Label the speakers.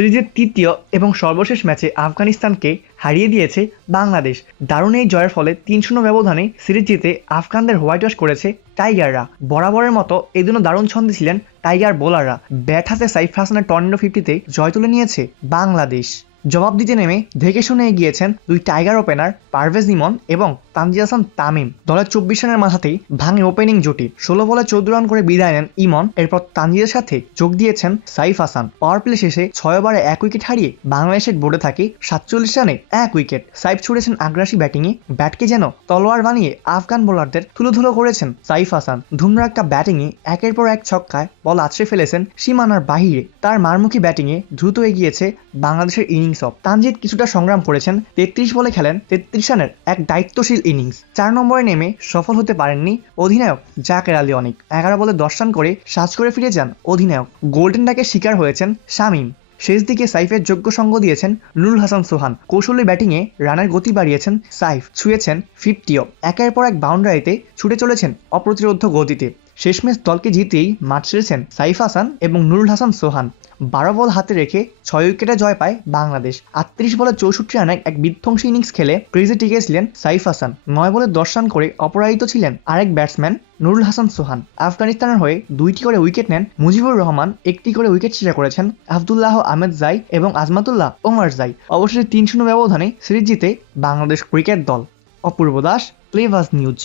Speaker 1: সিরিজের তৃতীয় এবং সর্বশেষ ম্যাচে আফগানিস্তানকে হারিয়ে দিয়েছে বাংলাদেশ। দারুণ এই জয়ের ফলে তিন শূন্য ব্যবধানে সিরিজ জিতে আফগানদের হোয়াইট ওয়াশ করেছে টাইগাররা। বরাবরের মতো এদিনও দারুণ ছন্দে ছিলেন টাইগার বোলাররা। ব্যাট হাতে সাইফ হাসানের টর্নেডো ফিফটিতে জয় তুলে নিয়েছে বাংলাদেশ। জবাব দিতে নেমে দেখে শুনে এগিয়েছেন দুই টাইগার ওপেনার পারভেজ ইমন এবং তানজিদ হাসান, তামিম। দলের চব্বিশ রানের মাথাতেই ভাঙে ওপেনিং জুটি। ষোলো বলে চোদ্দ রান করে বিদায় নেন ইমন। এরপর তানজিদের সাথে যোগ দিয়েছেন সাইফ হাসান। পাওয়ার প্লে শেষে ছয় ওভারে এক উইকেট হারিয়ে বাংলাদেশের বোর্ডে থাকে সাতচল্লিশ রানে এক উইকেট সাইফ ছুড়েছেন আগ্রাসী ব্যাটিংয়ে ব্যাটকে যেন তলোয়ার বানিয়ে আফগান বোলারদের থুলোধুলো করেছেন সাইফ হাসান। ধুমরাক্কা ব্যাটিংয়ে একের পর এক ছক্কায় বল আছড়ে ফেলেছেন সীমানার বাহিরে। তার মারমুখী ব্যাটিংয়ে দ্রুত এগিয়েছে বাংলাদেশের ইনিংস অফ তানজিদ কিছুটা সংগ্রাম করেছেন, তেত্রিশ বলে খেলেন, তেত্রিশ রানের এক দায়িত্বশীল ইনিংস চার নম্বরে নেমে সফল হতে পারেননি অধিনায়ক জাকের আলী অনেক এগারো বলে দশ রান করে সাজ করে ফিরে যান অধিনায়ক। গোল্ডেন ডাকে শিকার হয়েছেন শামিম। শেষ দিকে সাইফের যোগ্য সঙ্গ দিয়েছেন নুরুল হাসান সোহান। কৌশলী ব্যাটিংয়ে রানের গতি বাড়িয়েছেন সাইফ, ছুঁয়েছেন ফিফটিও। একের পর এক বাউন্ডারিতে ছুটে চলেছেন অপ্রতিরোধ গতিতে। শেষমেশ দলকে জিতেই মাঠ ছেড়েছেন সাইফ হাসান এবং নুরুল হাসান সোহান। বারো বল হাতে রেখে ছয় উইকেটে জয় পায় বাংলাদেশ। আটত্রিশ বলে চৌষট্টি রানের এক বিধ্বংসী ইনিংস খেলে ক্রিজে টিকেছিলেন সাইফ হাসান। নয় বলে দশ রান করে অপরাজিত ছিলেন আরেক ব্যাটসম্যান নুরুল হাসান সোহান। আফগানিস্তানের হয়ে দুইটি করে উইকেট নেন মুজিবুর রহমান, একটি করে উইকেট শিকার করেছেন আবদুল্লাহ আহমেদ জাই এবং আজমাতুল্লাহ ওমর জাই। অবশেষে তিন শূন্য ব্যবধানে সিরিজ জিতে বাংলাদেশ ক্রিকেট দল। অপূর্ব দাস প্লেভাস নিউজ।